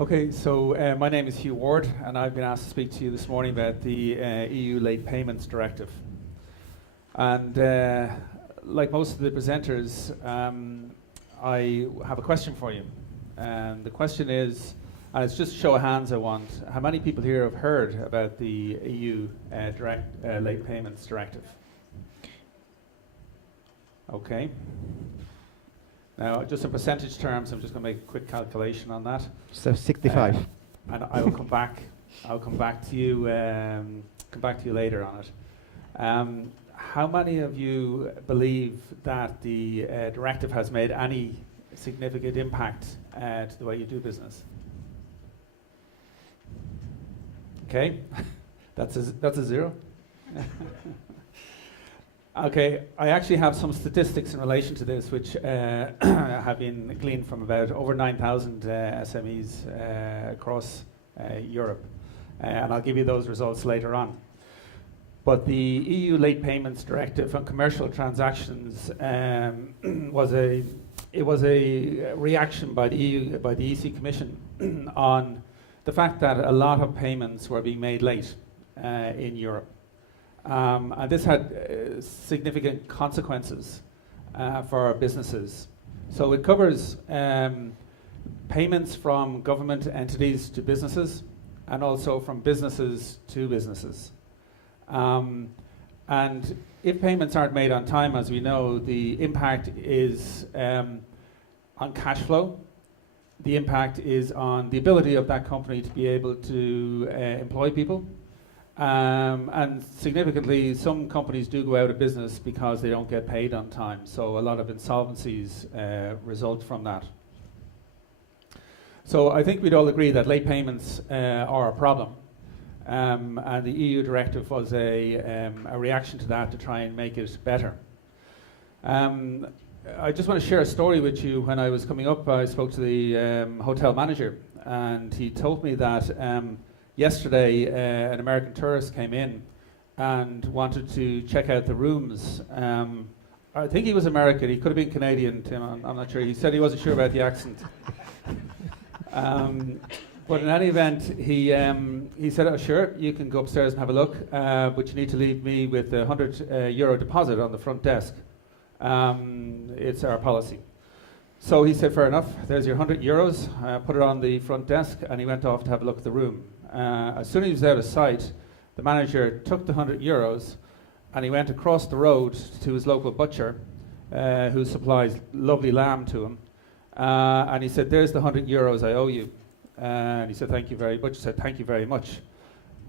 Okay, so my name is Hugh Ward, and I've been asked to speak to you this morning about the EU Late Payments Directive. And like most of the presenters, I have a question for you. And the question is, and it's just a show of hands I want, how many people here have heard about the EU Late Payments Directive? Okay. Now, just in percentage terms, I'm just going to make a quick calculation on that. So 65. And I will come back. I'll come back to you. Come back to you later on it. How many of you believe that the directive has made any significant impact to the way you do business? Okay, that's a zero. Okay, I actually have some statistics in relation to this, which have been gleaned from about over 9,000 SMEs across Europe, and I'll give you those results later on. But the EU Late Payments Directive on commercial transactions was a reaction by the EC Commission on the fact that a lot of payments were being made late in Europe. And this had significant consequences for our businesses. So it covers payments from government entities to businesses, and also from businesses to businesses. And if payments aren't made on time, as we know, the impact is on cash flow. The impact is on the ability of that company to be able to employ people. And significantly, some companies do go out of business because they don't get paid on time. So a lot of insolvencies result from that. So I think we'd all agree that late payments are a problem. And the EU directive was a reaction to that to try and make it better. I just want to share a story with you. When I was coming up, I spoke to the hotel manager, and he told me that yesterday, an American tourist came in and wanted to check out the rooms. I think he was American. He could have been Canadian, Tim. I'm not sure. He said he wasn't sure about the accent. But in any event, he said, "Oh, sure, you can go upstairs and have a look, but you need to leave me with a €100 deposit on the front desk. It's our policy." So he said, "Fair enough. There's your €100. Put it on the front desk," and he went off to have a look at the room. As soon as he was out of sight, the manager took the €100 and he went across the road to his local butcher, who supplies lovely lamb to him. And he said, "There's the €100 I owe you." And he said, "Thank you very much." He said, "Thank you very much."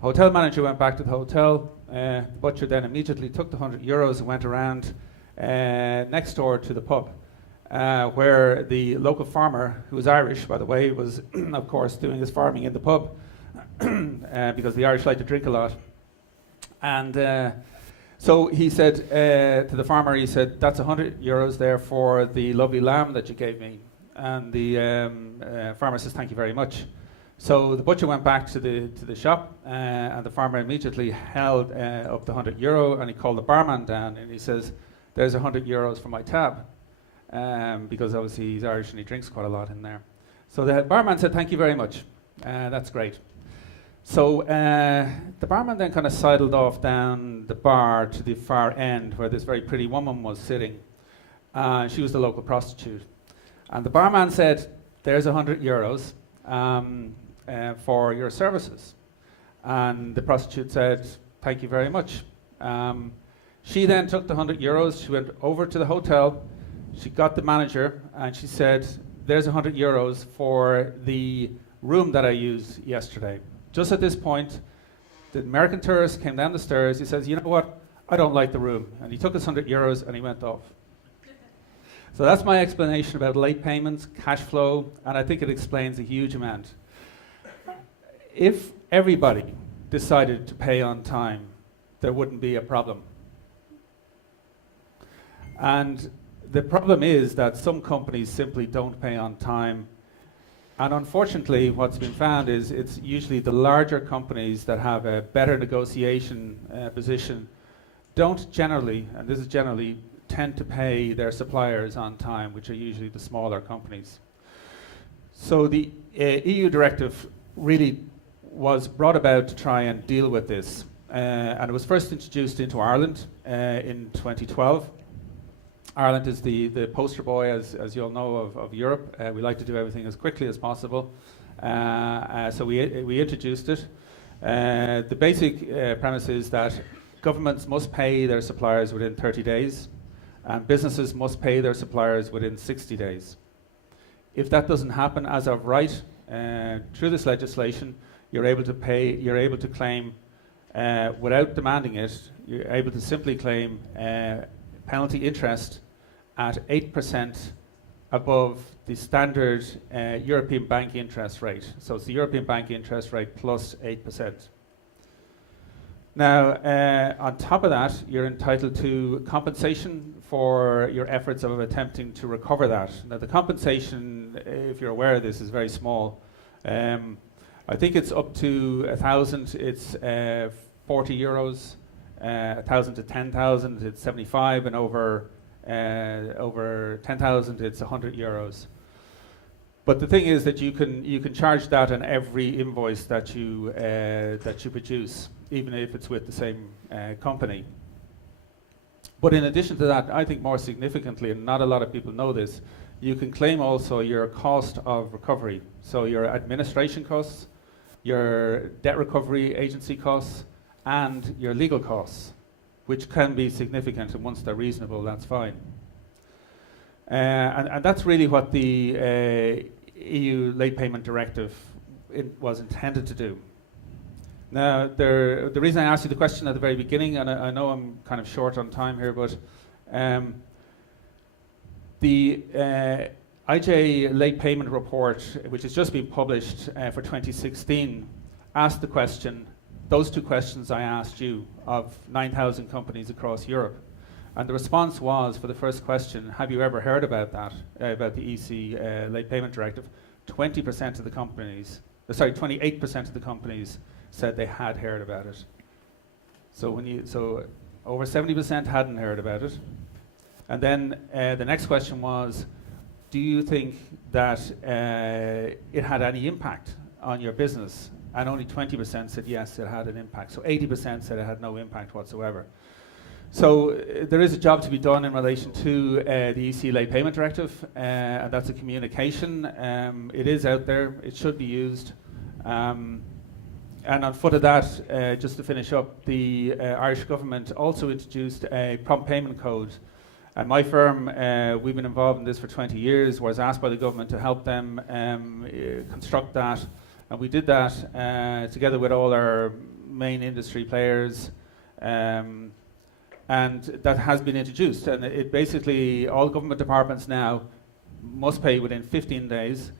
Hotel manager went back to the hotel. The butcher then immediately took the €100 and went around next door to the pub, where the local farmer, who was Irish, by the way, was of course doing his farming in the pub. Because the Irish like to drink a lot. And so he said to the farmer, he said, "That's €100 there for the lovely lamb that you gave me." And the farmer says, "Thank you very much." So the butcher went back to the shop, and the farmer immediately held up the €100, and he called the barman down, and he says, "There's €100 for my tab," because obviously he's Irish and he drinks quite a lot in there. So the barman said, "Thank you very much. That's great." So the barman then kind of sidled off down the bar to the far end where this very pretty woman was sitting. She was the local prostitute. And the barman said, "There's €100 for your services." And the prostitute said, "Thank you very much." She then took the €100, she went over to the hotel, she got the manager, and she said, "There's €100 for the room that I used yesterday." Just at this point, the American tourist came down the stairs. He says, "You know what? I don't like the room." And he took his €100 and he went off. So that's my explanation about late payments, cash flow, and I think it explains a huge amount. If everybody decided to pay on time, there wouldn't be a problem. And the problem is that some companies simply don't pay on time. And unfortunately, what's been found is it's usually the larger companies that have a better negotiation position don't generally, and this is generally, tend to pay their suppliers on time, which are usually the smaller companies. So the EU directive really was brought about to try and deal with this. And it was first introduced into Ireland in 2012. Ireland is the poster boy, as you all know, of Europe. We like to do everything as quickly as possible. So we introduced it. The basic premise is that governments must pay their suppliers within 30 days, and businesses must pay their suppliers within 60 days. If that doesn't happen as of right, through this legislation, you're able to claim, without demanding it, you're able to simply claim penalty interest at 8% above the standard European bank interest rate. So it's the European bank interest rate plus 8%. Now, on top of that, you're entitled to compensation for your efforts of attempting to recover that. Now, the compensation, if you're aware of this, is very small. I think it's up to 1,000, it's 40 euros, 1,000 to 10,000, it's 75, and over 10,000, it's 100 euros. But the thing is that you can charge that on every invoice that you produce, even if it's with the same company. But in addition to that, I think more significantly, and not a lot of people know this, you can claim also your cost of recovery. So your administration costs, your debt recovery agency costs, and your legal costs, which can be significant, and once they're reasonable, that's fine. And that's really what the EU Late Payment Directive was intended to do. Now, the reason I asked you the question at the very beginning, and I know I'm kind of short on time here, but the IJ Late Payment Report, which has just been published for 2016, asked the question, those two questions I asked you, of 9,000 companies across Europe. And the response was, for the first question, have you ever heard about that, about the EC Late Payment Directive? 20% of the companies, 28% of the companies said they had heard about it. So over 70% hadn't heard about it. And then the next question was, do you think that it had any impact on your business? And only 20% said yes, it had an impact. So 80% said it had no impact whatsoever. So there is a job to be done in relation to the EC Late Payment Directive, and that's a communication. It is out there, it should be used. And on foot of that, just to finish up, the Irish government also introduced a prompt payment code. And my firm, we've been involved in this for 20 years, was asked by the government to help them construct that. And we did that together with all our main industry players. And that has been introduced. And it basically, all government departments now must pay within 15 days.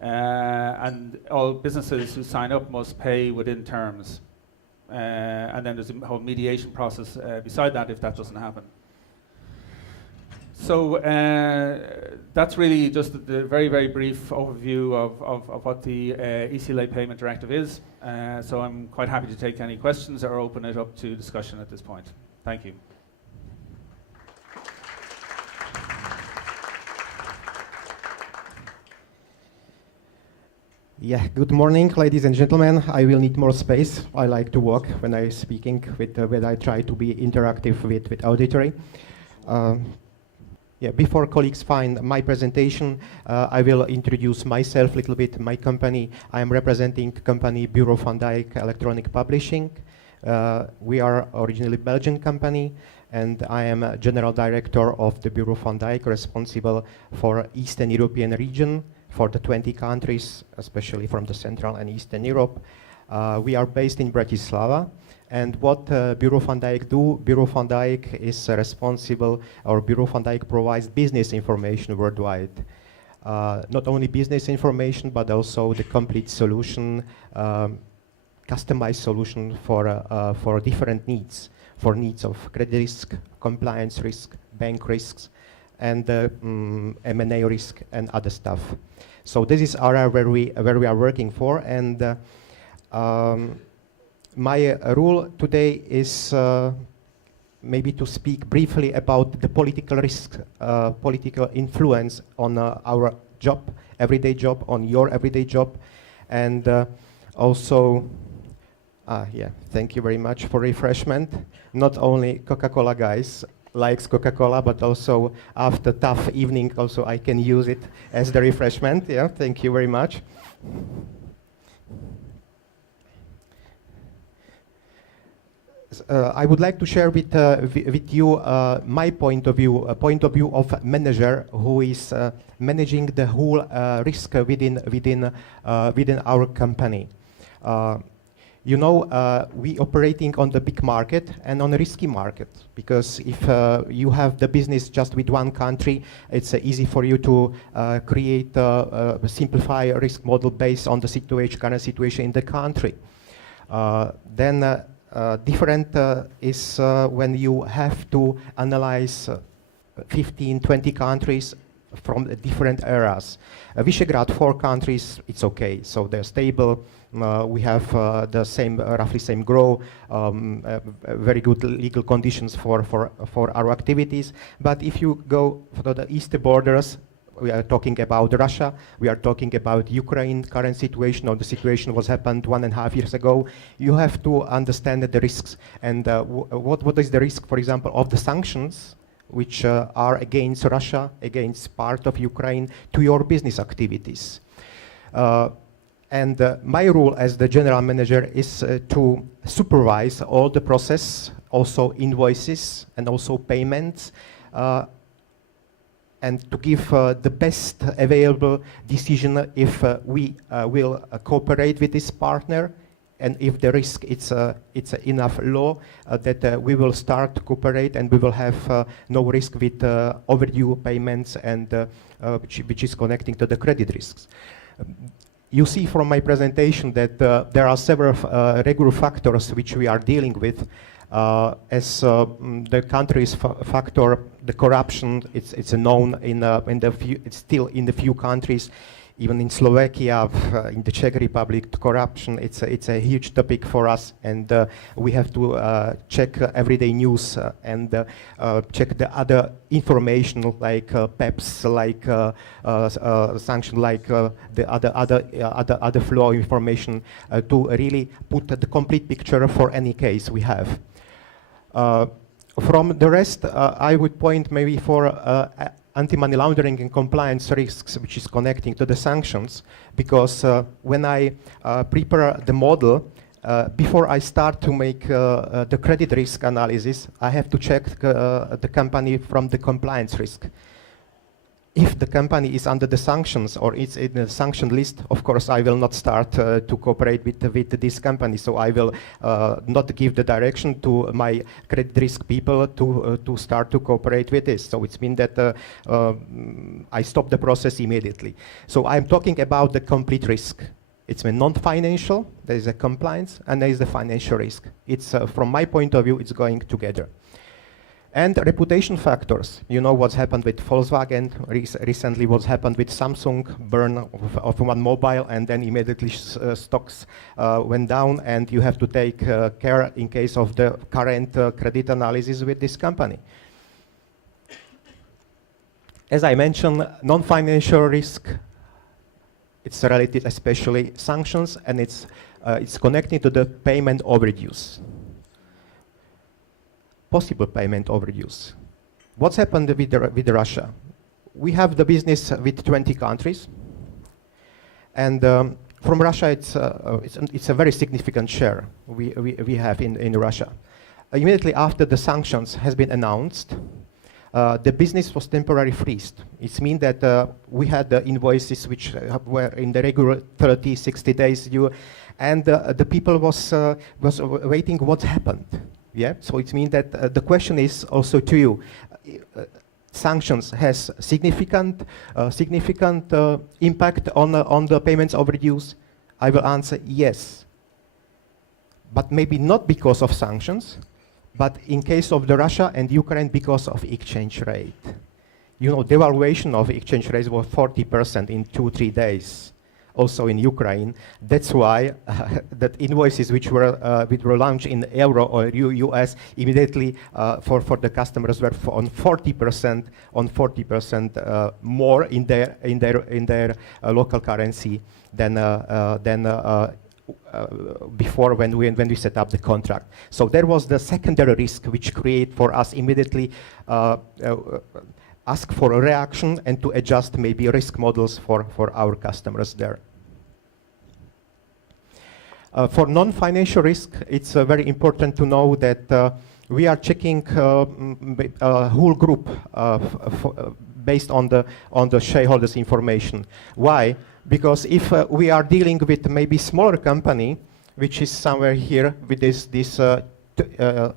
And all businesses who sign up must pay within terms. And then there's a whole mediation process beside that if that doesn't happen. So that's really just the very, very brief overview of what the EC Late Payment Directive is. So I'm quite happy to take any questions or open it up to discussion at this point. Thank you. Yeah, good morning, ladies and gentlemen. I will need more space. I like to walk when I'm speaking, when I try to be interactive with auditory. Before colleagues find my presentation, I will introduce myself a little bit, my company. I am representing company Bureau van Dijk Electronic Publishing. We are originally Belgian company, and I am a general director of the Bureau van Dijk, responsible for Eastern European region, for the 20 countries, especially from the Central and Eastern Europe. We are based in Bratislava. And what Bureau van Dijk do? Bureau van Dijk is responsible, or Bureau van Dijk provides business information worldwide. Not only business information, but also the complete solution, customized solution for different needs, for needs of credit risk, compliance risk, bank risks, and M&A risk and other stuff. So this is area where we are working for, and my role today is maybe to speak briefly about the political risk, political influence on our job, everyday job, on your everyday job. And also, yeah, thank you very much for refreshment. Not only Coca-Cola guys likes Coca-Cola, but also after tough evening, also I can use it as the refreshment. Yeah, thank you very much. I would like to share with you my point of view, a point of view of a manager who is managing the whole risk within our company. You know, we operating on the big market and on a risky market, because if you have the business just with one country, it's easy for you to create a simplify a risk model based on the situation, current situation in the country. Then different is when you have to analyze 15, 20 countries from different eras. Visegrad, 4 countries, it's okay, so they're stable. We have the same, roughly same growth, very good legal conditions for our activities. But if you go to the eastern borders, we are talking about Russia, we are talking about Ukraine, current situation, or the situation was happened 1.5 years ago. You have to understand the risks. And what is the risk, for example, of the sanctions which are against Russia, against part of Ukraine, to your business activities. And my role as the general manager is to supervise all the process, also invoices and also payments, and to give the best available decision if we will cooperate with this partner, and if the risk it's enough low that we will start to cooperate, and we will have no risk with overdue payments and which is connecting to the credit risks. You see from my presentation that there are several regular factors which we are dealing with. As the country's factor, the corruption, it's known it's still in the few countries, even in Slovakia, in the Czech Republic, corruption, it's a huge topic for us, and we have to check everyday news and check the other information like PEPs, like sanction, like the other flow information to really put the complete picture for any case we have. From the rest, I would point maybe for anti-money laundering and compliance risks, which is connecting to the sanctions, because when I prepare the model, before I start to make the credit risk analysis, I have to check the company from the compliance risk. If the company is under the sanctions or it's in the sanction list, of course I will not start to cooperate with this company. So I will not give the direction to my credit risk people to start to cooperate with this. So it's mean that I stop the process immediately. So I'm talking about the complete risk. It's a non-financial, there is a compliance, and there is the financial risk. It's from my point of view, it's going together. And reputation factors. You know what's happened with Volkswagen, recently what's happened with Samsung, burn of one mobile, and then immediately stocks went down, and you have to take care in case of the current credit analysis with this company. As I mentioned, non-financial risk, it's related especially sanctions, and it's connected to the payment overdues. Possible payment overdues. What's happened with Russia? We have the business with 20 countries, and from Russia it's a very significant share we have in Russia. Immediately after the sanctions has been announced, the business was temporarily freezed. It means that we had the invoices which were in the regular 30, 60 days due, and the people was waiting what happened. Yeah, so it means that the question is also to you, sanctions has significant impact on the payments overdues? I will answer yes, but maybe not because of sanctions, but in case of the Russia and Ukraine because of exchange rate. You know, devaluation of exchange rates was 40% in 2-3 days. also in Ukraine. That's why that invoices which were launched in euro or US immediately for the customers were on 40% more in their local currency than before when we set up the contract. So there was the secondary risk which create for us immediately ask for a reaction and to adjust maybe risk models for our customers there. For non-financial risk, it's very important to know that we are checking a whole group based on the shareholders' information. Why? Because if we are dealing with maybe smaller company, which is somewhere here with this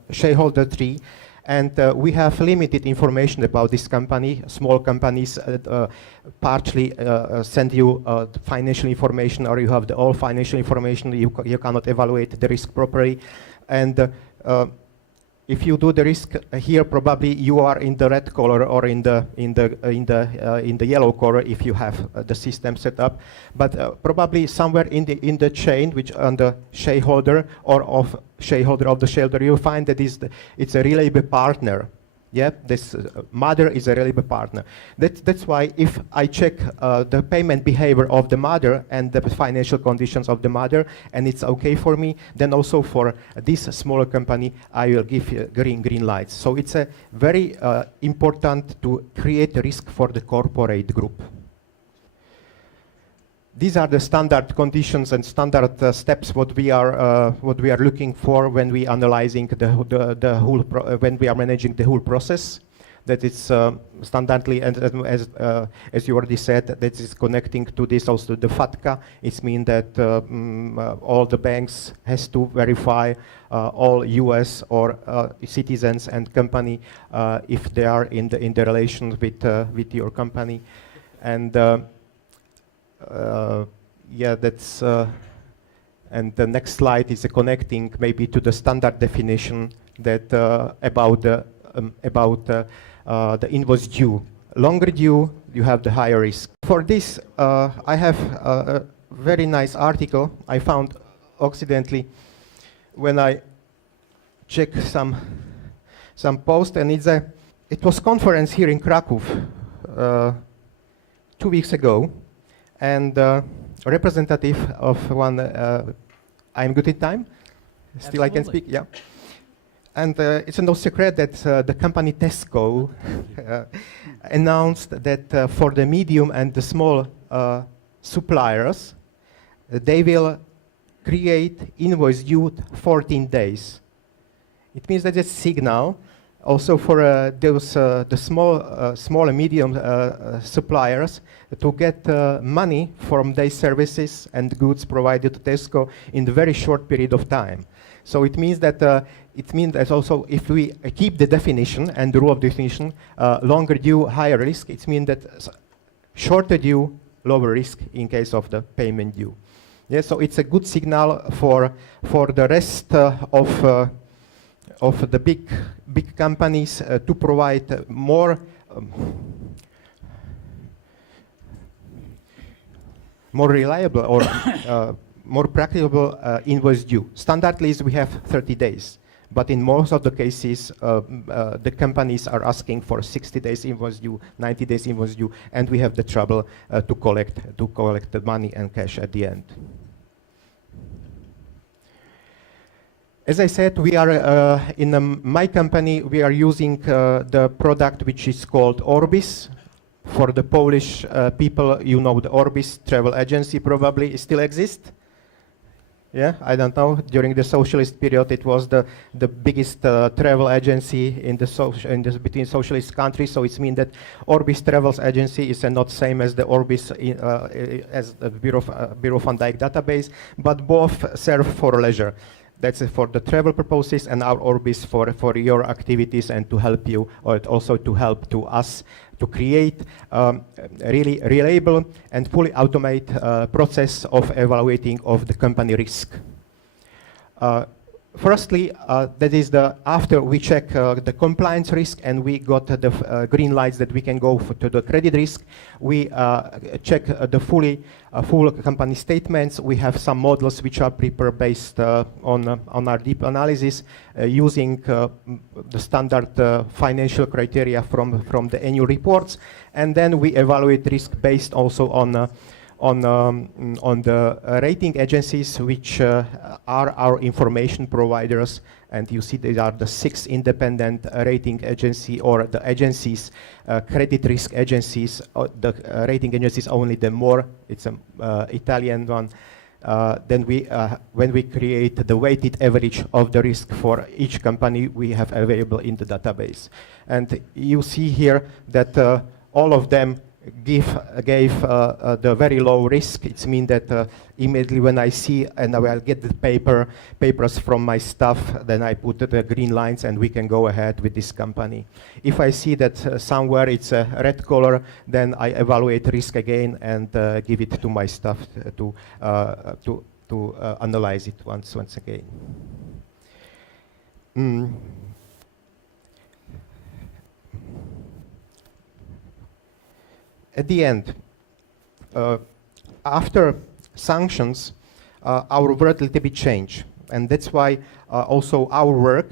shareholder tree, and we have limited information about this company. Small companies partially send you financial information, or you have the all financial information. You cannot evaluate the risk properly, and if you do the risk here, probably you are in the red color or in the yellow color if you have the system set up. But probably somewhere in the chain, which on the shareholder or of shareholder of the shareholder, you find that it's a reliable partner. Yeah, this mother is a reliable partner. That's why if I check the payment behavior of the mother and the financial conditions of the mother, and it's okay for me, then also for this smaller company, I will give green lights. So it's a very important to create a risk for the corporate group. These are the standard conditions and standard steps what we are looking for when we analyzing the whole when we are managing the whole process. That it's standardly, and as you already said, that is connecting to this also the FATCA. It means that all the banks has to verify all US or citizens and company if they are in the relation with your company, and yeah, that's and the next slide is connecting maybe to the standard definition that about the invoice due. Longer due, you have the higher risk. For this, I have a very nice article I found accidentally when I check some post, and it was conference here in Krakow 2 weeks ago. And representative of one, I'm good in time? Still I can speak, yeah. And it's no secret that the company Tesco announced that for the medium and the small suppliers, they will create invoice due 14 days. It means that it's a signal also for those the small and medium suppliers to get money from their services and goods provided to Tesco in a very short period of time. So it means that also if we keep the definition and the rule of definition, longer due, higher risk, it means that shorter due, lower risk in case of the payment due. Yeah, so it's a good signal for the rest of the big companies to provide more reliable or more practicable invoice due. Standardly, we have 30 days, but in most of the cases, the companies are asking for 60 days invoice due, 90 days invoice due, and we have the trouble to collect the money and cash at the end. As I said, we are in my company. We are using the product which is called Orbis. For the Polish people, you know the Orbis travel agency probably still exists. Yeah, I don't know. During the socialist period, it was the biggest travel agency in between socialist countries. So it means that Orbis Travels Agency is not same as the Orbis as the Bureau van Dijk database, but both serve for leisure. That's for the travel purposes, and our Orbis for your activities and to help you, or also to help to us to create really reliable and fully automate process of evaluating of the company risk. Firstly, that is after we check the compliance risk and we got the green lights that we can go to the credit risk, we check the full company statements. We have some models which are prepared based on our deep analysis using the standard financial criteria from the annual reports, and then we evaluate risk based also on the rating agencies, which are our information providers. And you see these are the 6 independent rating agency, or the agencies, credit risk agencies. The rating agencies only the more, it's an Italian one. Then when we create the weighted average of the risk for each company, we have available in the database. And you see here that all of them gave the very low risk. It means that immediately when I see and I will get the papers from my staff, then I put the green lines and we can go ahead with this company. If I see that somewhere it's a red color, then I evaluate risk again and give it to my staff to analyze it once again. At the end, after sanctions, our world a little bit changed, and that's why also our work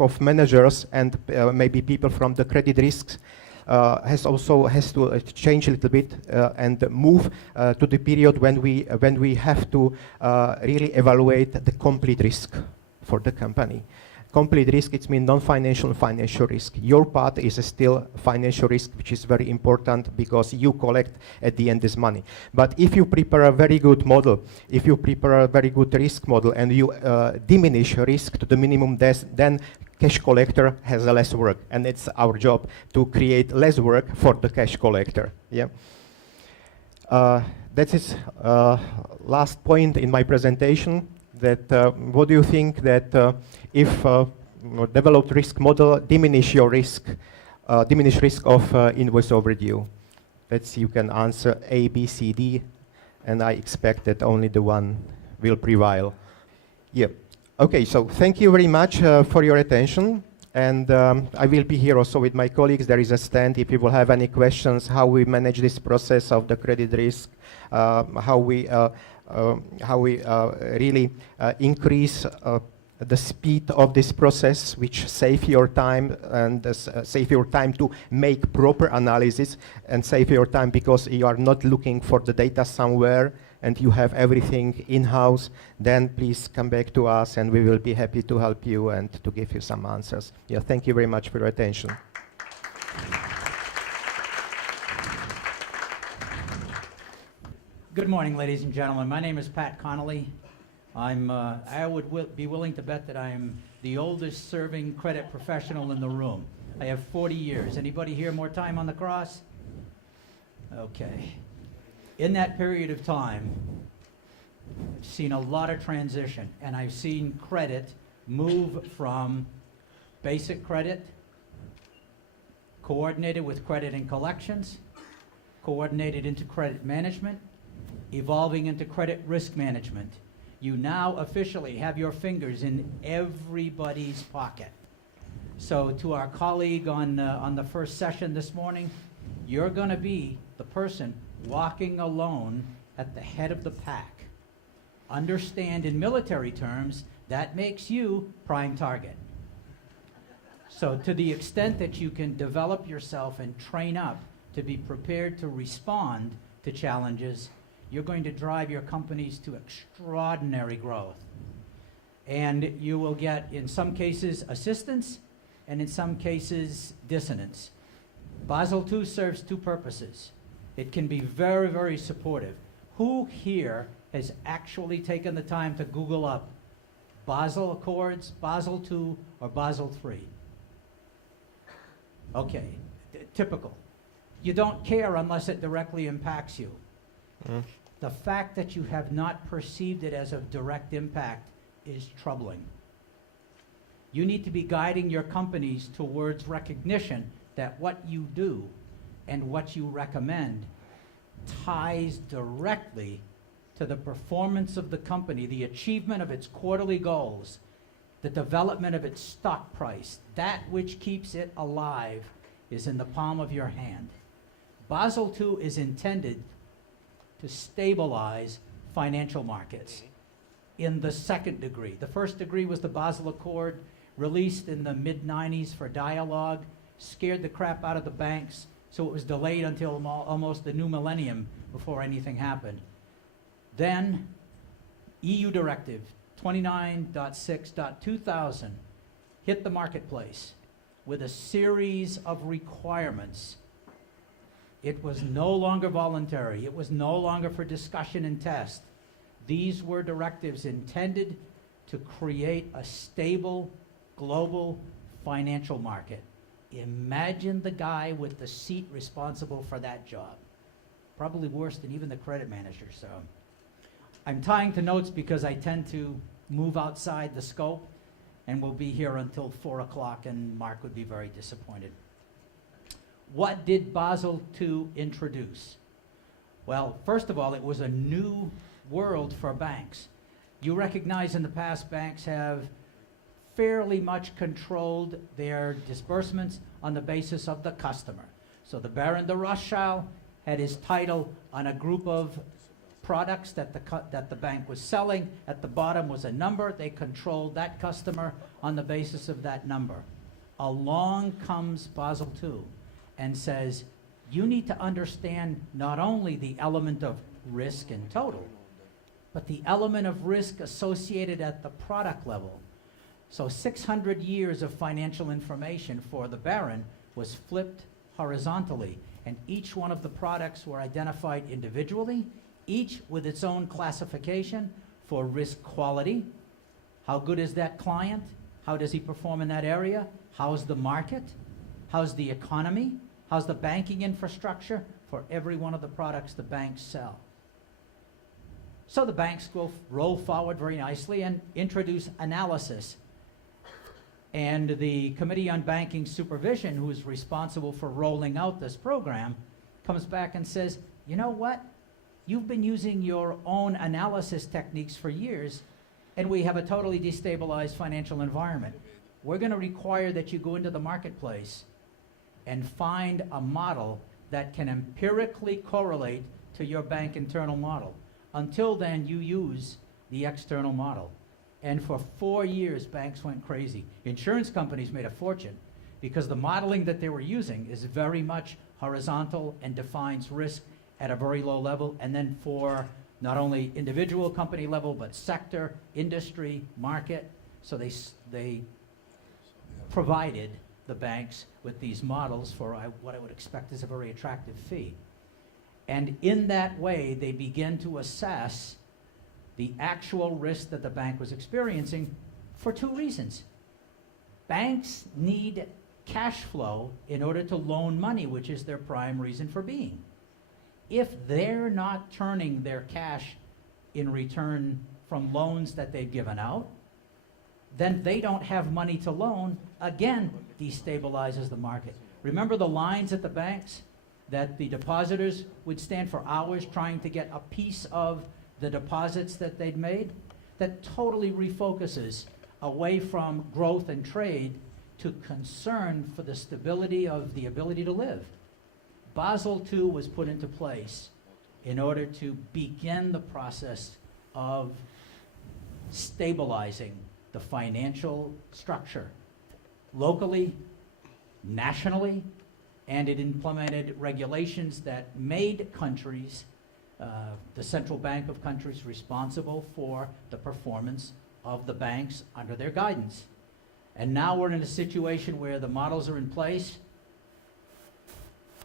of managers and maybe people from the credit risks has to change a little bit and move to the period when we have to really evaluate the complete risk for the company. Complete risk, it means non-financial and financial risk. Your part is still financial risk, which is very important because you collect at the end this money. But if you prepare a very good model, if you prepare a very good risk model and you diminish risk to the minimum, then cash collector has less work, and it's our job to create less work for the cash collector. Yeah. That is last point in my presentation. That what do you think that if developed risk model diminish your risk, diminish risk of invoice overdue? Let's see, you can answer A, B, C, D, and I expect that only the one will prevail. Yeah. Okay, so thank you very much for your attention, and I will be here also with my colleagues. There is a stand if you will have any questions, how we manage this process of the credit risk, how we really increase the speed of this process, which save your time and save your time to make proper analysis, and save your time because you are not looking for the data somewhere and you have everything in-house. Then please come back to us and we will be happy to help you and to give you some answers. Yeah, thank you very much for your attention. Good morning, ladies and gentlemen. My name is Pat Connelly. I would be willing to bet that I am the oldest serving credit professional in the room. I have 40 years. Anybody here more time on the cross? Okay. In that period of time, I've seen a lot of transition, and I've seen credit move from basic credit, coordinated with credit and collections, coordinated into credit management, evolving into credit risk management. You now officially have your fingers in everybody's pocket. So to our colleague on the first session this morning, you're going to be the person walking alone at the head of the pack. Understand, in military terms, that makes you prime target. So to the extent that you can develop yourself and train up to be prepared to respond to challenges, you're going to drive your companies to extraordinary growth. And you will get, in some cases, assistance, and in some cases, dissonance. Basel II serves two purposes. It can be very, very supportive. Who here has actually taken the time to Google up Basel Accords, Basel II, or Basel III? Okay, typical. You don't care unless it directly impacts you. The fact that you have not perceived it as a direct impact is troubling. You need to be guiding your companies towards recognition that what you do and what you recommend ties directly to the performance of the company, the achievement of its quarterly goals, the development of its stock price, that which keeps it alive, is in the palm of your hand. Basel II is intended to stabilize financial markets in the second degree. The first degree was the Basel Accord, released in the mid-90s for dialogue, scared the crap out of the banks, so it was delayed until almost the new millennium before anything happened. Then, EU Directive 29.6.2000 hit the marketplace with a series of requirements. It was no longer voluntary. It was no longer for discussion and test. These were directives intended to create a stable global financial market. Imagine the guy with the seat responsible for that job. Probably worse than even the credit manager. So I'm tying to notes because I tend to move outside the scope, and we'll be here until 4 o'clock, and Mark would be very disappointed. What did Basel II introduce? Well, first of all, it was a new world for banks. You recognize in the past banks have fairly much controlled their disbursements on the basis of the customer. So the Baron de Rothschild had his title on a group of products that the bank was selling. At the bottom was a number. They controlled that customer on the basis of that number. Along comes Basel II and says, you need to understand not only the element of risk in total, but the element of risk associated at the product level. So 600 years of financial information for the Baron was flipped horizontally, and each one of the products were identified individually, each with its own classification for risk quality. How good is that client? How does he perform in that area? How's the market? How's the economy? How's the banking infrastructure for every one of the products the banks sell? So the banks roll forward very nicely and introduce analysis. And the Committee on Banking Supervision, who is responsible for rolling out this program, comes back and says, you know what? You've been using your own analysis techniques for years, and we have a totally destabilized financial environment. We're going to require that you go into the marketplace and find a model that can empirically correlate to your bank internal model. Until then, you use the external model. And for 4 years, banks went crazy. Insurance companies made a fortune because the modeling that they were using is very much horizontal and defines risk at a very low level. And then for not only individual company level, but sector, industry, market. So they provided the banks with these models for what I would expect is a very attractive fee. And in that way, they began to assess the actual risk that the bank was experiencing for 2 reasons. Banks need cash flow in order to loan money, which is their prime reason for being. If they're not turning their cash in return from loans that they've given out, then they don't have money to loan, again, destabilizes the market. Remember the lines at the banks that the depositors would stand for hours trying to get a piece of the deposits that they'd made? That totally refocuses away from growth and trade to concern for the stability of the ability to live. Basel II was put into place in order to begin the process of stabilizing the financial structure locally, nationally, and it implemented regulations that made countries, the central bank of countries, responsible for the performance of the banks under their guidance. And now we're in a situation where the models are in place.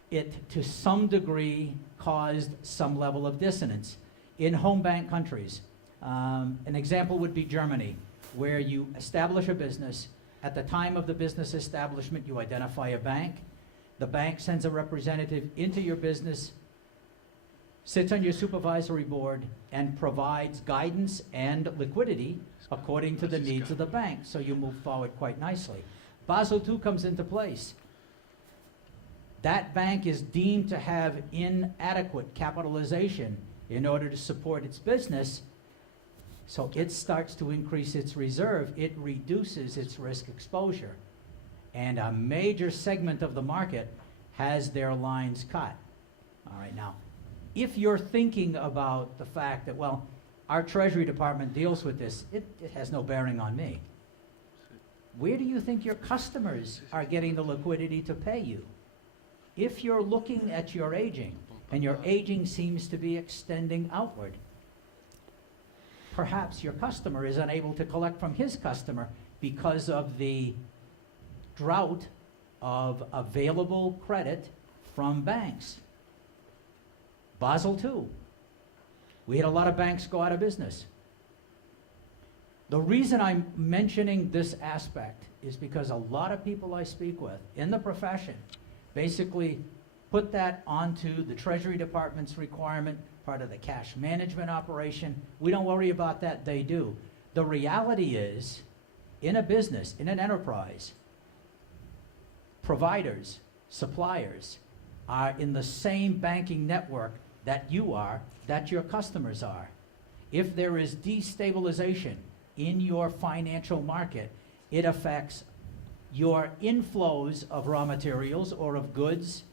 It, to some degree, caused some level of dissonance in home bank countries. An example would be Germany, where you establish a business. At the time of the business establishment, you identify a bank. The bank sends a representative into your business, sits on your supervisory board, and provides guidance and liquidity according to the needs of the bank. So you move forward quite nicely. Basel II comes into place. That bank is deemed to have inadequate capitalization in order to support its business. So it starts to increase its reserve, it reduces its risk exposure. And a major segment of the market has their lines cut. All right, now, if you're thinking about the fact that, well, our Treasury Department deals with this, it has no bearing on me. Where do you think your customers are getting the liquidity to pay you? If you're looking at your aging, and your aging seems to be extending outward, perhaps your customer is unable to collect from his customer because of the drought of available credit from banks. Basel II. We had a lot of banks go out of business. The reason I'm mentioning this aspect is because a lot of people I speak with in the profession basically put that onto the Treasury Department's requirement, part of the cash management operation. We don't worry about that, they do. The reality is, in a business, in an enterprise, providers, suppliers are in the same banking network that you are, that your customers are. If there is destabilization in your financial market, it affects your inflows of raw materials or of goods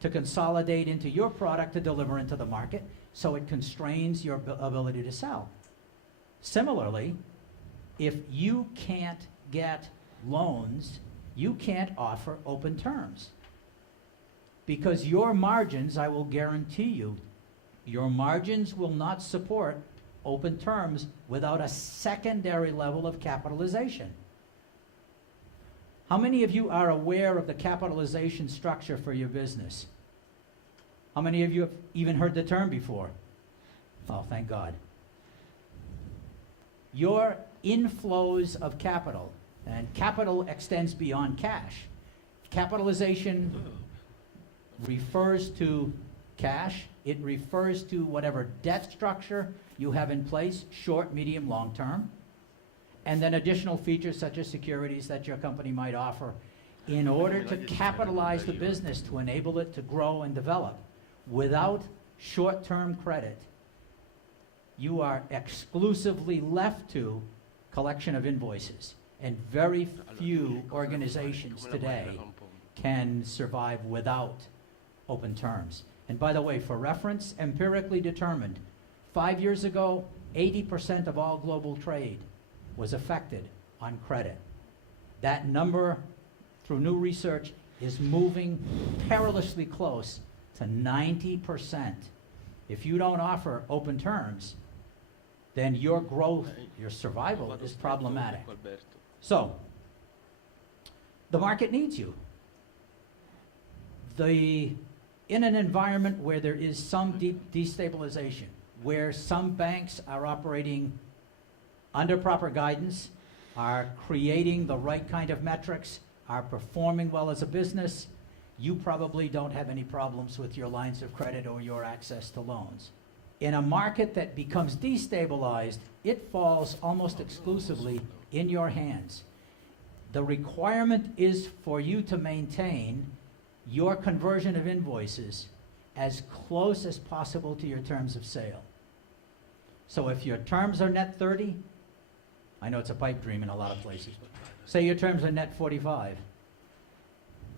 to consolidate into your product to deliver into the market, so it constrains your ability to sell. Similarly, if you can't get loans, you can't offer open terms. Because your margins, I will guarantee you, your margins will not support open terms without a secondary level of capitalization. How many of you are aware of the capitalization structure for your business? How many of you have even heard the term before? Oh, thank God. Your inflows of capital, and capital extends beyond cash. Capitalization refers to cash. It refers to whatever debt structure you have in place, short, medium, long term, and then additional features such as securities that your company might offer in order to capitalize the business to enable it to grow and develop. Without short-term credit, you are exclusively left to collection of invoices, and very few organizations today can survive without open terms. And by the way, for reference, empirically determined, 5 years ago, 80% of all global trade was affected on credit. That number, through new research, is moving perilously close to 90%. If you don't offer open terms, then your growth, your survival is problematic. So, the market needs you. In an environment where there is some destabilization, where some banks are operating under proper guidance, are creating the right kind of metrics, are performing well as a business, you probably don't have any problems with your lines of credit or your access to loans. In a market that becomes destabilized, it falls almost exclusively in your hands. The requirement is for you to maintain your conversion of invoices as close as possible to your terms of sale. So if your terms are net 30, I know it's a pipe dream in a lot of places, but say your terms are net 45.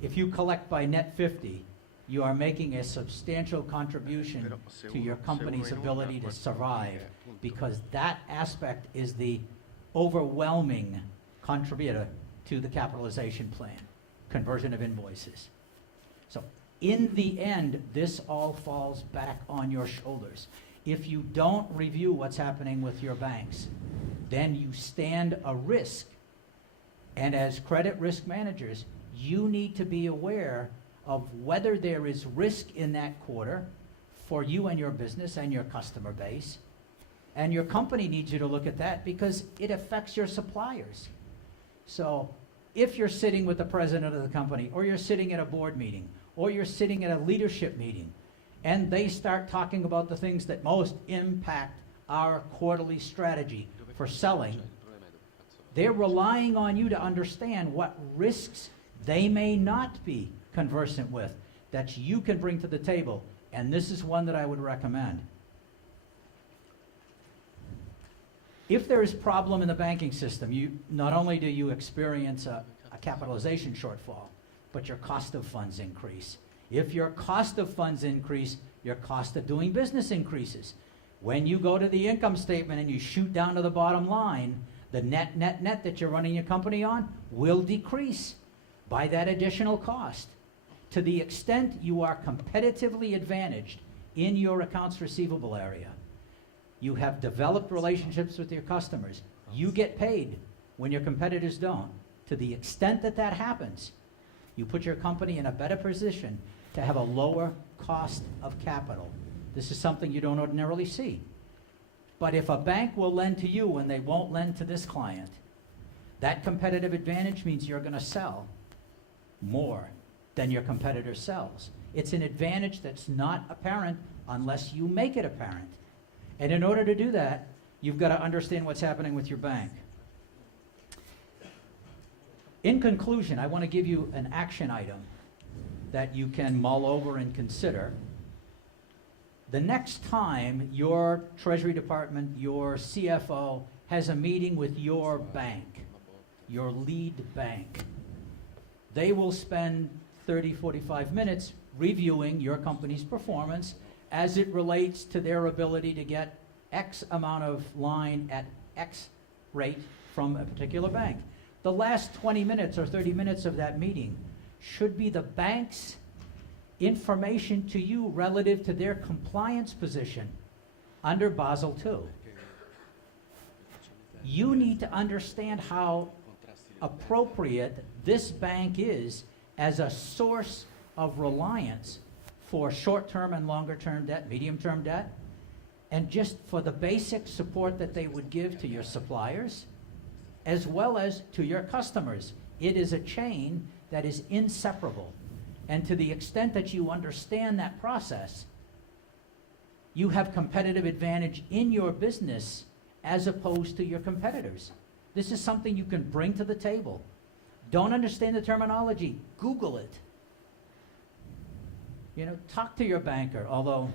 If you collect by net 50, you are making a substantial contribution to your company's ability to survive, because that aspect is the overwhelming contributor to the capitalization plan, conversion of invoices. So in the end, this all falls back on your shoulders. If you don't review what's happening with your banks, then you stand a risk. And as credit risk managers, you need to be aware of whether there is risk in that quarter for you and your business and your customer base. And your company needs you to look at that because it affects your suppliers. So if you're sitting with the president of the company, or you're sitting at a board meeting, or you're sitting at a leadership meeting, and they start talking about the things that most impact our quarterly strategy for selling, they're relying on you to understand what risks they may not be conversant with that you can bring to the table. And this is one that I would recommend. If there is problem in the banking system, not only do you experience a capitalization shortfall, but your cost of funds increase. If your cost of funds increase, your cost of doing business increases. When you go to the income statement and you shoot down to the bottom line, the net that you're running your company on will decrease by that additional cost. To the extent you are competitively advantaged in your accounts receivable area, you have developed relationships with your customers, you get paid when your competitors don't. To the extent that that happens, you put your company in a better position to have a lower cost of capital. This is something you don't ordinarily see. But if a bank will lend to you when they won't lend to this client, that competitive advantage means you're going to sell more than your competitor sells. It's an advantage that's not apparent unless you make it apparent. And in order to do that, you've got to understand what's happening with your bank. In conclusion, I want to give you an action item that you can mull over and consider. The next time your Treasury Department, your CFO, has a meeting with your bank, your lead bank, they will spend 30, 45 minutes reviewing your company's performance as it relates to their ability to get X amount of line at X rate from a particular bank. The last 20 minutes or 30 minutes of that meeting should be the bank's information to you relative to their compliance position under Basel II. You need to understand how appropriate this bank is as a source of reliance for short-term and longer-term debt, medium-term debt, and just for the basic support that they would give to your suppliers as well as to your customers. It is a chain that is inseparable. And to the extent that you understand that process, you have competitive advantage in your business as opposed to your competitors. This is something you can bring to the table. Don't understand the terminology? Google it. Talk to your banker, although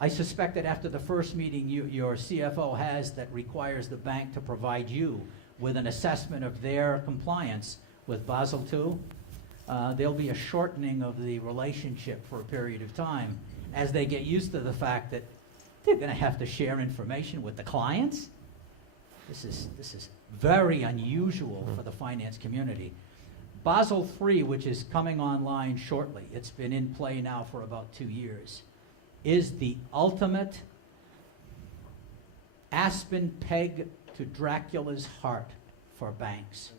I suspect that after the first meeting your CFO has that requires the bank to provide you with an assessment of their compliance with Basel II, there'll be a shortening of the relationship for a period of time as they get used to the fact that they're going to have to share information with the clients. This is very unusual for the finance community. Basel III, which is coming online shortly, it's been in play now for about 2 years, is the ultimate aspen peg to Dracula's heart for banks.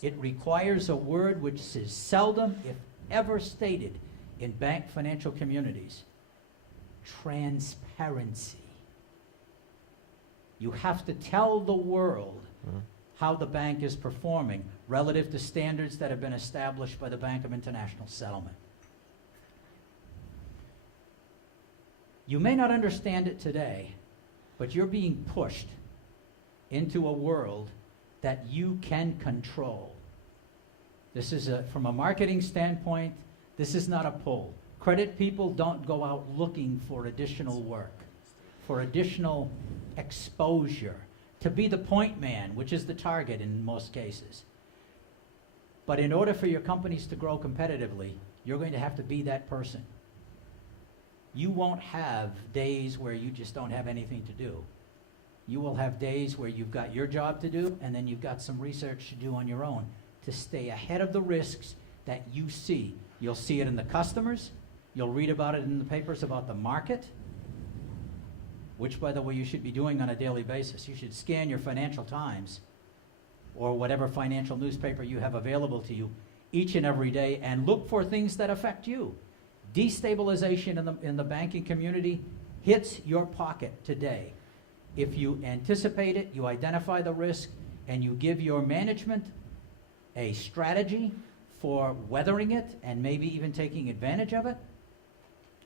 It requires a word which is seldom, if ever, stated in bank financial communities: transparency. You have to tell the world how the bank is performing relative to standards that have been established by the Bank of International Settlement. You may not understand it today, but you're being pushed into a world that you can control. This is from a marketing standpoint, this is not a pull. Credit people don't go out looking for additional work, for additional exposure, to be the point man, which is the target in most cases. But in order for your companies to grow competitively, you're going to have to be that person. You won't have days where you just don't have anything to do. You will have days where you've got your job to do, and then you've got some research to do on your own to stay ahead of the risks that you see. You'll see it in the customers. You'll read about it in the papers about the market, which, by the way, you should be doing on a daily basis. You should scan your Financial Times or whatever financial newspaper you have available to you each and every day and look for things that affect you. Destabilization in the banking community hits your pocket today. If you anticipate it, you identify the risk, and you give your management a strategy for weathering it and maybe even taking advantage of it,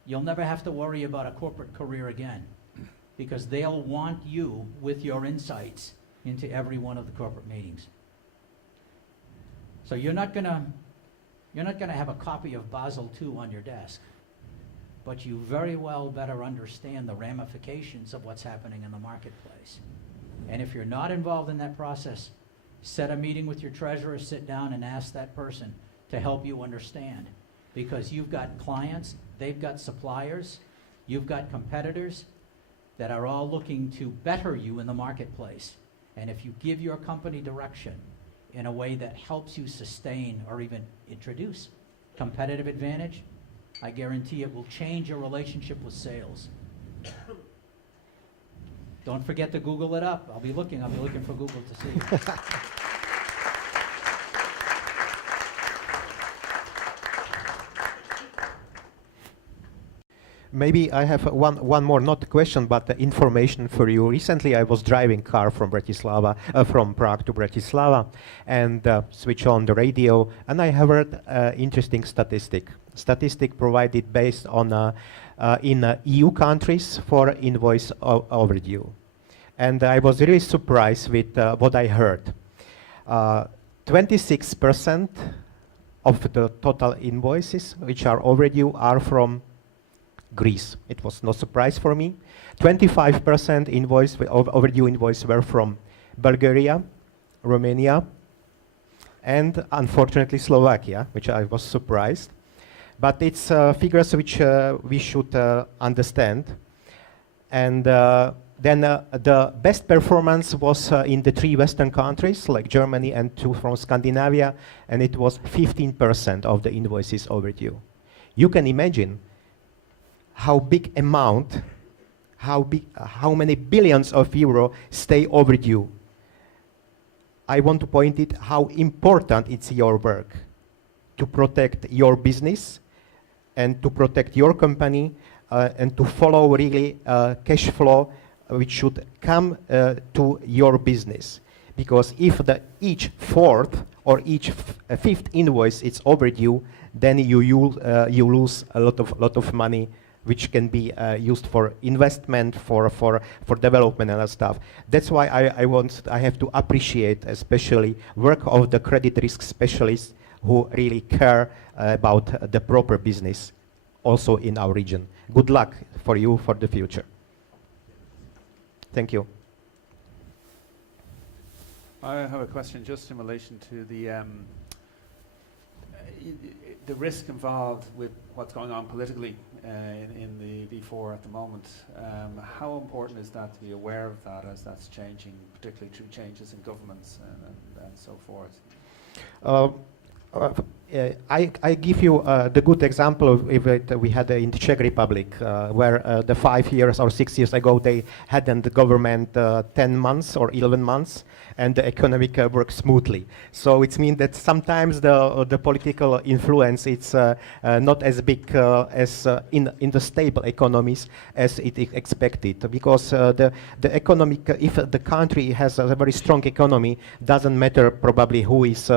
you'll never have to worry about a corporate career again, because they'll want you with your insights into every one of the corporate meetings. So you're not gonna have a copy of Basel II on your desk. but you very well better understand the ramifications of what's happening in the marketplace. And if you're not involved in that process, set a meeting with your treasurer, sit down and ask that person to help you understand. Because you've got clients, they've got suppliers, you've got competitors that are all looking to better you in the marketplace. And if you give your company direction in a way that helps you sustain or even introduce competitive advantage, I guarantee it will change your relationship with sales. Don't forget to Google it up. I'll be looking for Google to see. Maybe I have one more, not a question, but information for you. Recently, I was driving car from Bratislava, from Prague to Bratislava, and switch on the radio, and I heard interesting statistic. Statistic provided based on in EU countries for invoice overdue, and I was really surprised with what I heard. 26% of the total invoices which are overdue are from Greece. It was no surprise for me. 25% overdue invoice were from Bulgaria, Romania, and unfortunately Slovakia, which I was surprised. But it's figures which we should understand. And then the best performance was in the 3 Western countries, like Germany and 2 from Scandinavia, and it was 15% of the invoices overdue. You can imagine how big amount, how many billions of euro stay overdue. I want to point it how important it's your work to protect your business and to protect your company and to follow really cash flow which should come to your business. Because if each 4th or each 5th invoice is overdue, then you lose a lot of money which can be used for investment, for development and other stuff. That's why I have to appreciate especially work of the credit risk specialists who really care about the proper business also in our region. Good luck for you for the future. Thank you. I have a question just in relation to the risk involved with what's going on politically in the B4 at the moment. How important is that to be aware of that as that's changing, particularly through changes in governments and so forth? I give you the good example of it we had in the Czech Republic, where the 5 years or 6 years ago they had in the government 10 months or 11 months, and the economic works smoothly. So it means that sometimes the political influence it's not as big as in the stable economies as it is expected, because the economic, if the country has a very strong economy, doesn't matter probably who is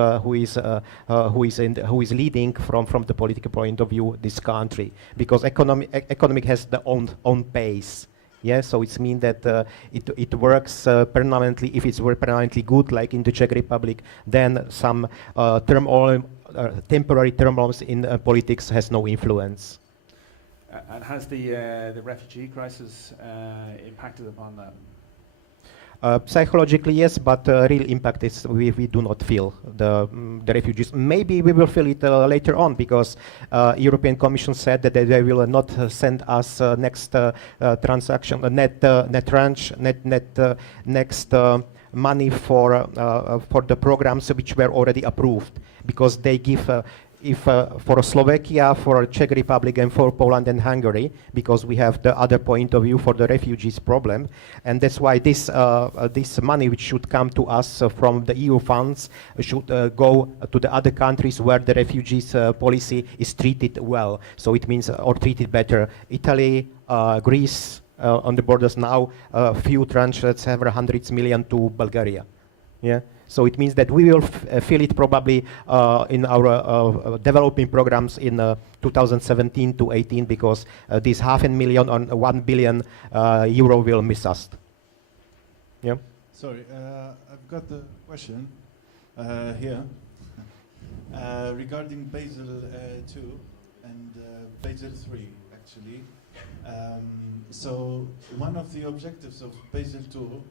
leading from the political point of view this country, because economic has the own pace. Yeah, so it means that it works permanently. If it's permanently good, like in the Czech Republic, then some temporary turmoils in politics has no influence. And has the refugee crisis impacted upon that? Psychologically, yes, but real impact is we do not feel the refugees. Maybe we will feel it later on, because European Commission said that they will not send us next transaction, next money for the programs which were already approved, because they give. For Slovakia, for Czech Republic, and for Poland and Hungary, because we have the other point of view for the refugees problem, and that's why this money which should come to us from the EU funds should go to the other countries where the refugees policy is treated well. So it means or treated better. Italy, Greece on the borders now, few tranches, several hundreds million to Bulgaria. Yeah. So it means that we will feel it probably in our developing programs in 2017 to 18, because this $500,000 or 1 billion euro will miss us. Yeah. Sorry, I've got a question here regarding Basel 2 and Basel 3. actually. So one of the objectives of Basel II,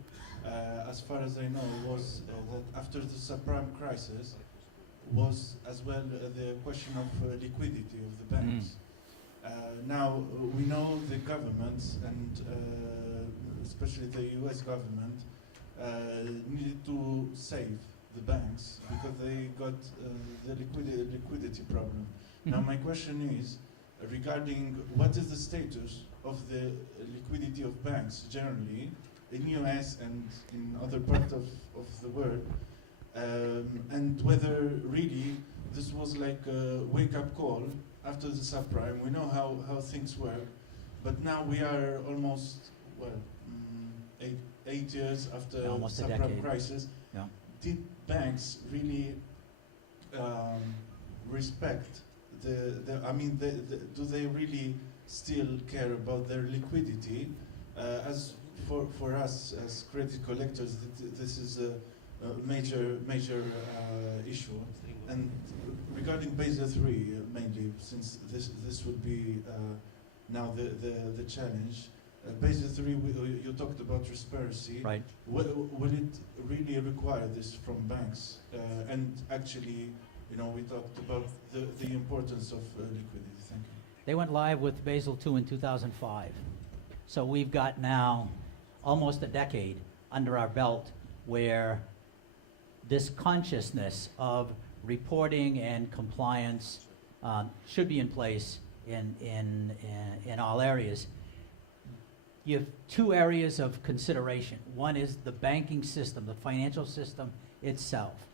as far as I know, was that after the subprime crisis, was as well the question of liquidity of the banks. Now we know the governments and especially the US government needed to save the banks because they got the liquidity problem. Now my question is regarding what is the status of the liquidity of banks generally in US and in other parts of the world, and whether really this was like a wake-up call after the subprime. We know how things work, but now we are almost, well, 8 years after the Almost a subprime decade. crisis. Yeah. Did banks really respect do they really still care about their liquidity? As for us as credit collectors, this is a major issue. And regarding Basel III, mainly, since this would be now the challenge. Basel III, you talked about transparency. Right. Will it really require this from banks? And actually, we talked about the importance of liquidity. Thank you. They went live with Basel II in 2005. So we've got now almost a decade under our belt where this consciousness of reporting and compliance should be in place in all areas. You have two areas of consideration. One is the banking system, the financial system itself.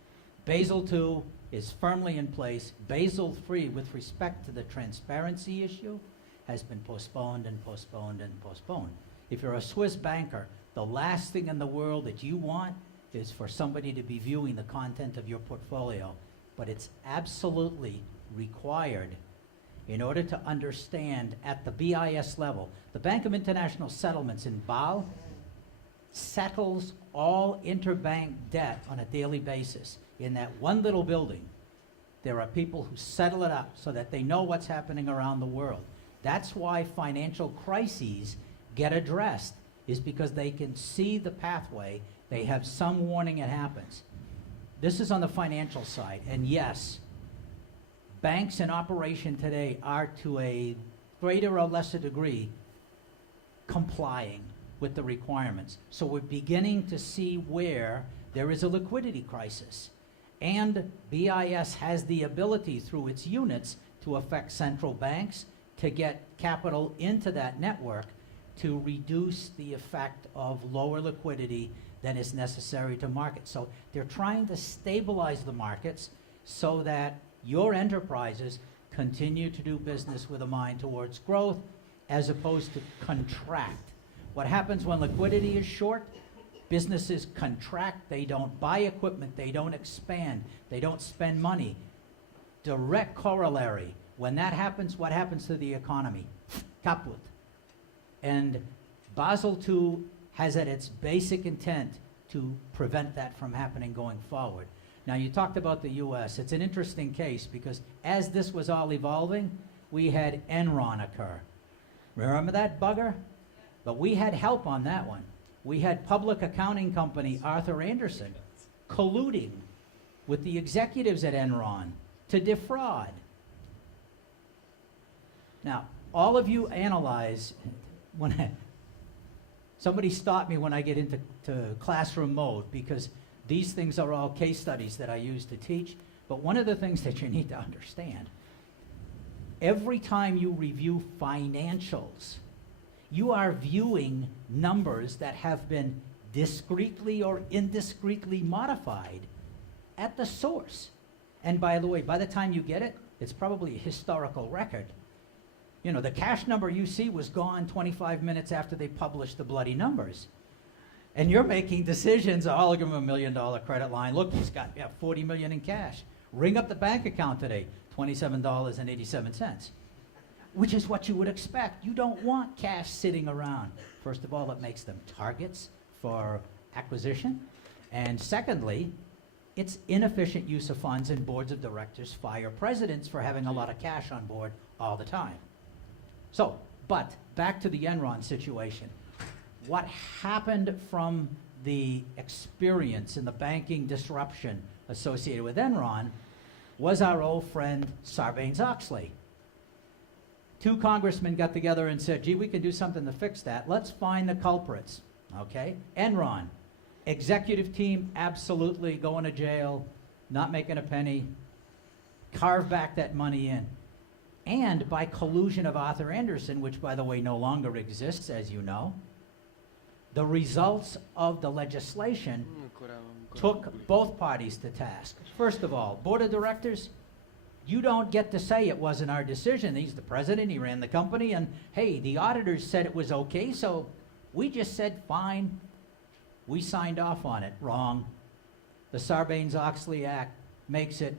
Basel II is firmly in place. Basel III, with respect to the transparency issue, has been postponed and postponed and postponed. If you're a Swiss banker, the last thing in the world that you want is for somebody to be viewing the content of your portfolio. But it's absolutely required in order to understand at the BIS level. The Bank of International Settlements in Bâle settles all interbank debt on a daily basis. In that one little building, there are people who settle it up so that they know what's happening around the world. That's why financial crises get addressed, is because they can see the pathway. They have some warning it happens. This is on the financial side. And yes, banks in operation today are to a greater or lesser degree complying with the requirements. So we're beginning to see where there is a liquidity crisis. And BIS has the ability through its units to affect central banks to get capital into that network to reduce the effect of lower liquidity than is necessary to market. So they're trying to stabilize the markets so that your enterprises continue to do business with a mind towards growth as opposed to contract. What happens when liquidity is short? Businesses contract, they don't buy equipment, they don't expand, they don't spend money. Direct corollary. When that happens, what happens to the economy? Kaput. And Basel II has at its basic intent to prevent that from happening going forward. Now, you talked about the US. It's an interesting case because as this was all evolving, we had Enron occur. Remember that bugger? But we had help on that one. We had public accounting company Arthur Andersen colluding with the executives at Enron to defraud. Now, all of you analyze, somebody stop me when I get into classroom mode, because these things are all case studies that I use to teach. But one of the things that you need to understand, every time you review financials, you are viewing numbers that have been discretely or indiscreetly modified at the source. And by the way, by the time you get it, it's probably a historical record. You know, the cash number you see was gone 25 minutes after they published the bloody numbers. And you're making decisions, oh, I'll give him $1 million credit line. Look, he's got 40 million in cash. Ring up the bank account today, $27.87. Which is what you would expect. You don't want cash sitting around. First of all, it makes them targets for acquisition. And secondly, it's inefficient use of funds, and boards of directors fire presidents for having a lot of cash on board all the time. So But back to the Enron situation. What happened from the experience in the banking disruption associated with Enron was our old friend Sarbanes-Oxley. Two congressmen got together and said, gee, we can do something to fix that. Let's find the culprits, okay? Enron, executive team, absolutely going to jail, not making a penny, carve back that money in. And by collusion of Arthur Andersen, which by the way no longer exists, as you know, the results of the legislation took both parties to task. First of all, board of directors, you don't get to say it wasn't our decision. He's the president, he ran the company, and hey, the auditors said it was okay, so we just said fine. We signed off on it. Wrong. The Sarbanes-Oxley Act makes it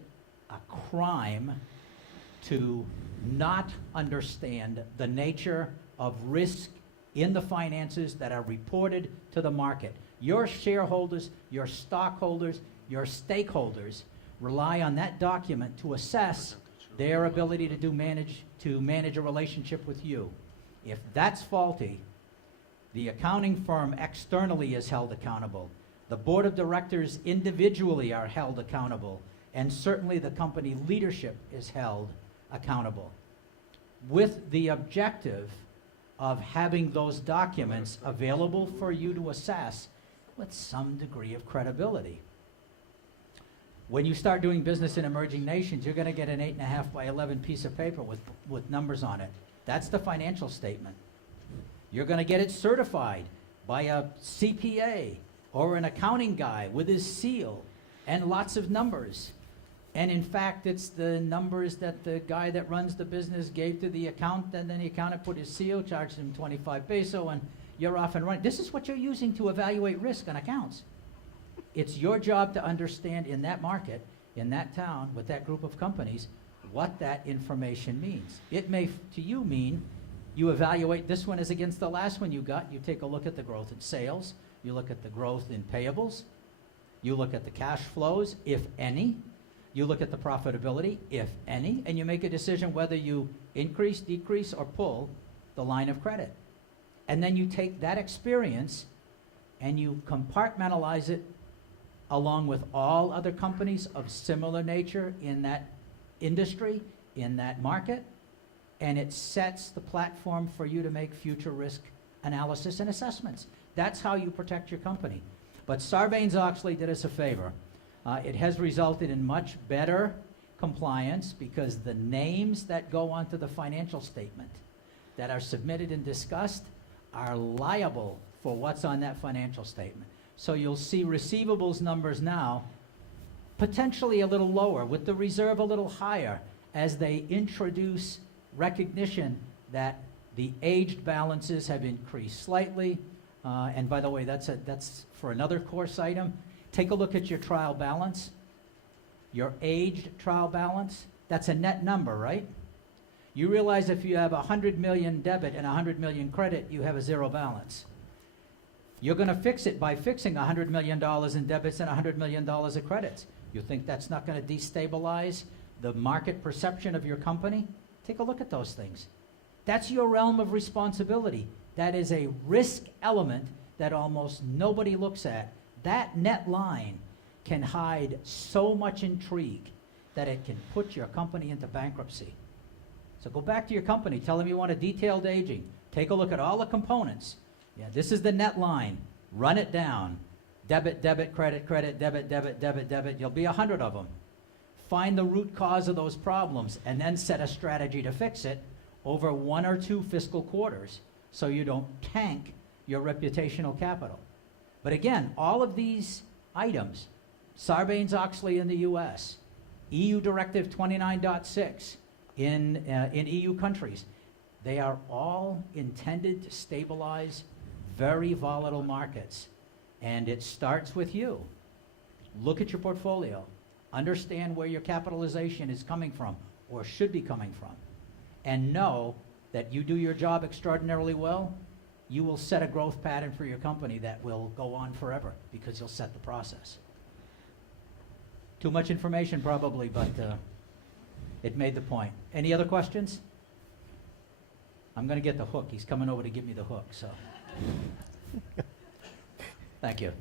a crime to not understand the nature of risk in the finances that are reported to the market. Your shareholders, your stockholders, your stakeholders rely on that document to assess their ability to manage a relationship with you. If that's faulty, the accounting firm externally is held accountable. The board of directors individually are held accountable, and certainly the company leadership is held accountable, with the objective of having those documents available for you to assess with some degree of credibility. When you start doing business in emerging nations, you're going to get an 8.5 by 11 piece of paper with numbers on it. That's the financial statement. You're going to get it certified by a CPA or an accounting guy with his seal and lots of numbers. And in fact, it's the numbers that the guy that runs the business gave to the accountant, and then the accountant put his seal, charged him 25 peso, and you're off and running. This is what you're using to evaluate risk on accounts. It's your job to understand in that market, in that town, with that group of companies, what that information means. It may, to you, mean you evaluate this one as against the last one you got. You take a look at the growth in sales. You look at the growth in payables. You look at the cash flows, if any. You look at the profitability, if any, and you make a decision whether you increase, decrease, or pull the line of credit. And then you take that experience and you compartmentalize it along with all other companies of similar nature in that industry, in that market, and it sets the platform for you to make future risk analysis and assessments. That's how you protect your company. But Sarbanes-Oxley did us a favor. It has resulted in much better compliance because the names that go onto the financial statement that are submitted and discussed are liable for what's on that financial statement. So you'll see receivables numbers now potentially a little lower, with the reserve a little higher, as they introduce recognition that the aged balances have increased slightly. And by the way, that's for another course item. Take a look at your trial balance, your aged trial balance. That's a net number, right? You realize if you have 100 million debit and 100 million credit, you have a zero balance. You're going to fix it by fixing $100 million in debits and $100 million of credits. You think that's not going to destabilize the market perception of your company? Take a look at those things. That's your realm of responsibility. That is a risk element that almost nobody looks at. That net line can hide so much intrigue that it can put your company into bankruptcy. So go back to your company, tell them you want a detailed aging. Take a look at all the components. Yeah, this is the net line. Run it down. Debit, debit, credit, credit, debit, debit, debit, debit. You'll be 100 of them. Find the root cause of those problems and then set a strategy to fix it over 1 or 2 fiscal quarters so you don't tank your reputational capital. But again, all of these items, Sarbanes-Oxley in the US, EU Directive 29.6 in EU countries, they are all intended to stabilize very volatile markets. And it starts with you. Look at your portfolio. Understand where your capitalization is coming from or should be coming from. And know that you do your job extraordinarily well, you will set a growth pattern for your company that will go on forever because you'll set the process. Too much information probably, but it made the point. Any other questions? I'm going to get the hook. He's coming over to give me the hook, so. Thank you.